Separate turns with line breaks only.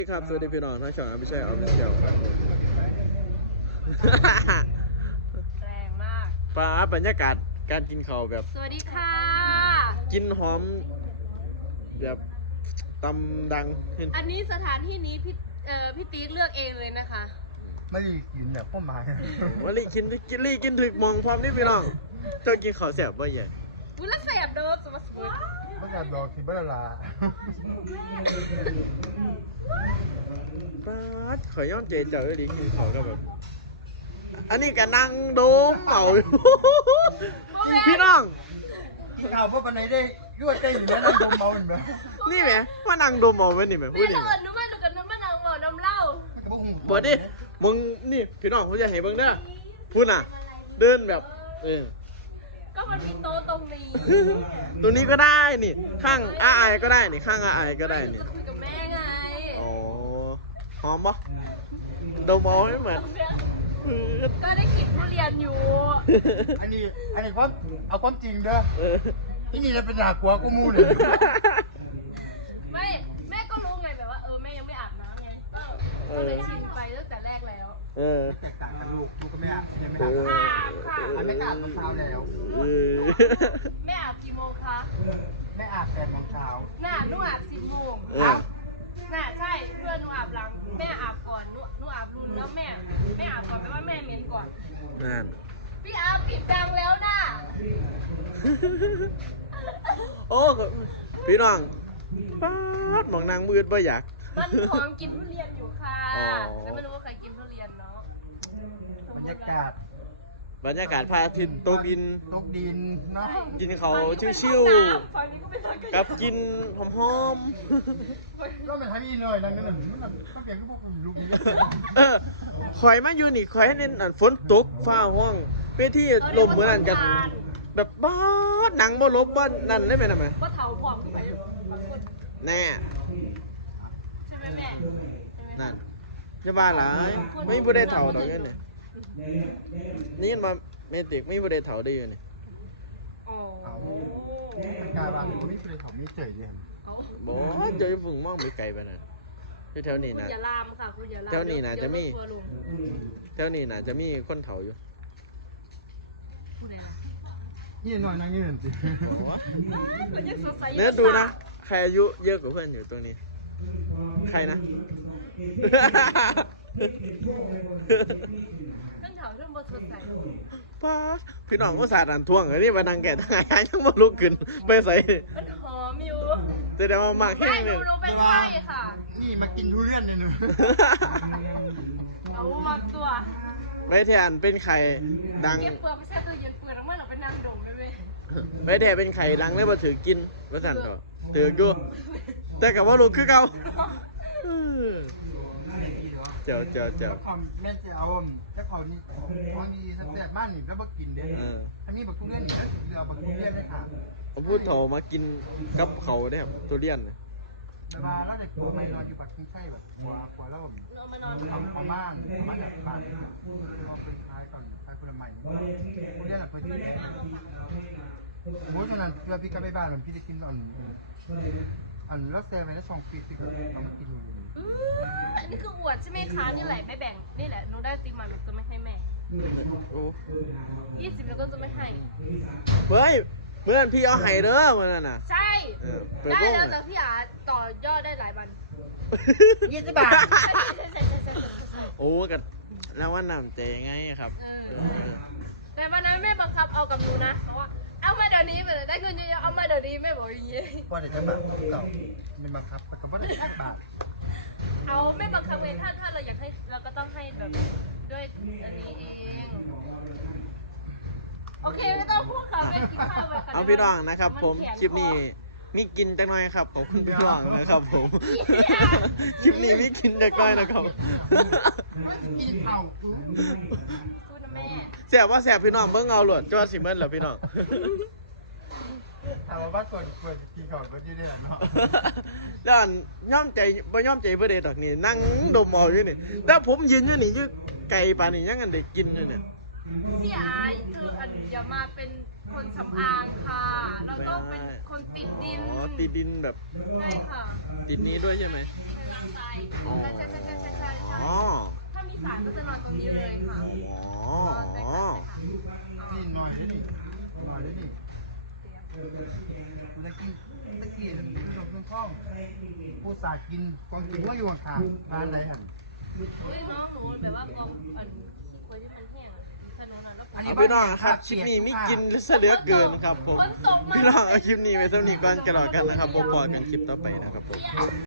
ครับสวัสดีพี่น้องทั้งช่องไม่ใช่เอาเชียว
แรงมาก
ป้าบรรยากาศการกินข้าวแบบ
สวัสดีค่ะ
กินหอมแบบตำดัง
อันนี้สถานที่นี้พี่ติ๊กเลือกเองเลยนะคะ
ไม่ได้กินแบบพ่อหมาย
วันนี้กินถึกมองความนี่พี่น้องเจ้ากินข้าวแซ่บบ่ใหญ่
วุ้นละแสบเดิมสมบูรณ์
ไม่อยากดอกกินบ้าลา
ป้าขอยย้อนเจเจ้าดีกินข้าวก็แบบอันนี้ก็นั่งโดมเป่าพี่น้อง
กินข้าวพวกคนไหนได้ด้วยเต้นอยู่แล้วนั่งดมเมาอยู่แบบ
นี่ไหมว่านั่งโดมเป่าไหมนี่ไหมพูดดิ
แม่เราเอิญน้ำมันดูกันน้ำมันนางบอกน้ำเหล้า
บอกดิมึงนี่พี่น้องเขาจะเห็นเบิ่งเด้อพูดน่ะเดินแบบ
ก็มันมีโต๊ะตรงนี้
ตรงนี้ก็ได้นี่ข้างอาไอก็ได้นี่ข้างอาไอก็ได้นี่
จะคุยกับแม่ไง
อ๋อหอมปะดมเอาให้เหมือน
ก็ได้กลิ่นทุเรียนอยู่
อันนี้ความเอาความจริงเด้อที่นี่จะเป็นหนากลัวกูมูเลย
ไม่แม่ก็รู้ไงแบบว่าแม่ยังไม่อาบน้ำไงก็เลยชิมไปตั้งแต่แรกแล้ว
แตกต่างกันลูกก็ไม่อาบยังไม่อาบ
ค่ะ
อันไม่อาบตอนเช้าแล้ว
แม่อาบกี่โมงคะ
ไม่อาบ8 โมงเช้า
น่ะหนูอาบ10 โมงน่ะใช่เพื่อนหนูอาบหลังแม่อาบก่อนหนูอาบรุ่นแล้วแม่อาบก่อนแปลว่าแม่เม้นก่อน
นั่น
พี่อาบปิดดังแล้วน่ะ
โอ้พี่น้องป้าดมองนางมืดบ่อยาก
มันหอมกินทุเรียนอยู่ค่ะแล้วไม่รู้ว่าใครกินทุเรียนเนาะ
บรรยากาศ
พระอาทิตย์ตกดิน
เนาะ
กินเขาชิวๆกับกินหอม
ๆก็มันทำอีเลยนั่นมันเปลี่ยนก็พวกลูกนี้
ข่อยมาอยู่นี่ข่อยให้เน้นฝนตกฟ้าห้องเพื่อที่ลมเหมือนกันแบบบ้าหนังบ่ลบบ้านนั่นได้ไหมนะแม่
ว่าเถาผอมขึ้นไปบางคน
แน่
ใช่ไหมแม่
นั่นจะบ้าหลายไม่ผู้ได้เถาดอกเงี้ยนี่มาเมติกไม่ผู้ได้เถาได้ยังไง
การบางคนไม่เป็นเขาไม่เฉยเลย
บ่เจอฝุ่งมองไปไกลไปนะแถวนี้นะ
อย่าลามค่ะคุณอย่าลาม
แถวนี้นะจะมีคนเถาอยู่
นี่หน่อยนั่งยืนสิ
เนื้อดูนะใครอายุเยอะกว่าเพื่อนอยู่ตรงนี้ใครนะ
ขึ้นเถาขึ้นบนสดใส
ป้าพี่น้องก็สาดอันท่วงนี่มาดังแก่ทั้งไงยังมาลุกขึ้นไปใส่
มันหอมอยู่
จะได้มามากแห้งเลย
ดูเป็นไข้ค่ะ
นี่มากินทุเรียนเนี่ยหนู
เอามาตัว
ไม่แทนเป็นไข่ดัง
เก็บเปลือกไปแช่ตู้เย็นเปลือกแล้วเมื่อเราไปนั่งดงได้ไหม
ไม่แทนเป็นไข่ดังแล้วมาถือกินมาสั่นต่อถือกูแต่กับว่าลูกคือเก่าเจ้า
แม่จะเอาถ้าเขานี่ของดีแซ่บมากนี่แล้วมากินเด้อันนี้บักทุเรียนนี่ก็คือเอาบักทุเรียนเลยค่ะ
ผมพูดโถมากินกับเขาเนี่ยทุเรียน
แต่ว่าเราได้ปัวไม่นอนอยู่บักทิ้งไข่แบบปัวแล้วผม
มานอน
ทำบ้านจากบ้านเราเคยคล้ายก่อนคล้ายคนใหม่ทุเรียนแบบเพื่อนที่โอ้ยฉะนั้นเพื่อพี่ก็ไปบ้านผมพี่จะกินอันแล้วแซมไปแล้ว2 ปีสิเอามากินอยู่
นี่คืออวดใช่ไหมคะนี่แหละไม่แบ่งนี่แหละหนูได้ติมมันจะไม่ให้แม่20แล้วก็จะไม่ให้
เฮ้ยเมื่อพี่เอาไห้เด้อเมื่อนั้นน่ะ
ใช่ได้แล้วแต่พี่อาต่อยอดได้หลายวัน
20 บาท
โอ้กันแล้วว่านำเจไงครับ
แต่วันนั้นแม่บังคับเอากับหนูนะเพราะว่าเอามาเดี๋ยวนี้ไปเลยได้เงินเยอะๆเอามาเดี๋ยวนี้แม่บอกอย่างงี้
ว่าเดี๋ยวจะบาทเก่าไม่บังคับแต่ก็ว่าได้8 บาท
เอาไม่บังคับเลยถ้าเราอยากให้เราก็ต้องให้แบบด้วยอันนี้เองโอเคไม่ต้องพูดค่ะแม่กินข้าวไป
เอาพี่น้องนะครับผมคลิปนี้มีกินจังหน่อยครับขอบคุณพี่น้องนะครับผมคลิปนี้มีกินจังหน่อยนะครับ
กินข้าว
แสบว่าแสบพี่น้องเบิ่งเอาหลดจ้าสิเบิ้ลเหรอพี่น้อง
ถามว่าส่วนกินก่อนก็ยืดได้หรอเนาะ
แล้วย่อมใจบ่ย่อมใจบ่ได้ดอกนี่นั่งดมเอาอยู่นี่แต่ผมยืนอยู่นี่อยู่ไก่ปานนี่ยังกันได้กินอยู่เนี่ย
พี่อายคืออันอย่ามาเป็นคนสำอางค่ะ เราต้องเป็นคนติดดิน
อ๋อติดดินแบบ
ใช่ค่ะ
ติดนี้ด้วยใช่ไหม
ใช่ร่างกาย
อ๋อ
ใช่ใช่ใช่ใช่ใช่ใช่
อ๋อ
ถ้ามีสารก็จะนอนตรงนี้เลยค่ะ
อ๋อ
ใช่
อ๋อ
ค่ะใช่ค่ะ
นี่หน่อยนี่หน่อยนี่
เตียง
กูจะกินตะเกียบเป็นขนมเป็นข้องกูสากินกองกินว่าอยู่ข้างๆร้านไหนหัน
เฮ้ยน้องหนูแบบว่ากองอันขี้ควายที่มันแห้งอ่ะมีขนุนอ่ะแล้ว
เอาพี่น้องครับคลิปนี้มีกินซะเหลือเกินครับผม
ฝนตกมา
พี่น้องเอาคลิปนี้ไว้เท่านี้ก่อนกันแล้วกันนะครับผมพอกันคลิปต่อไปนะครับผม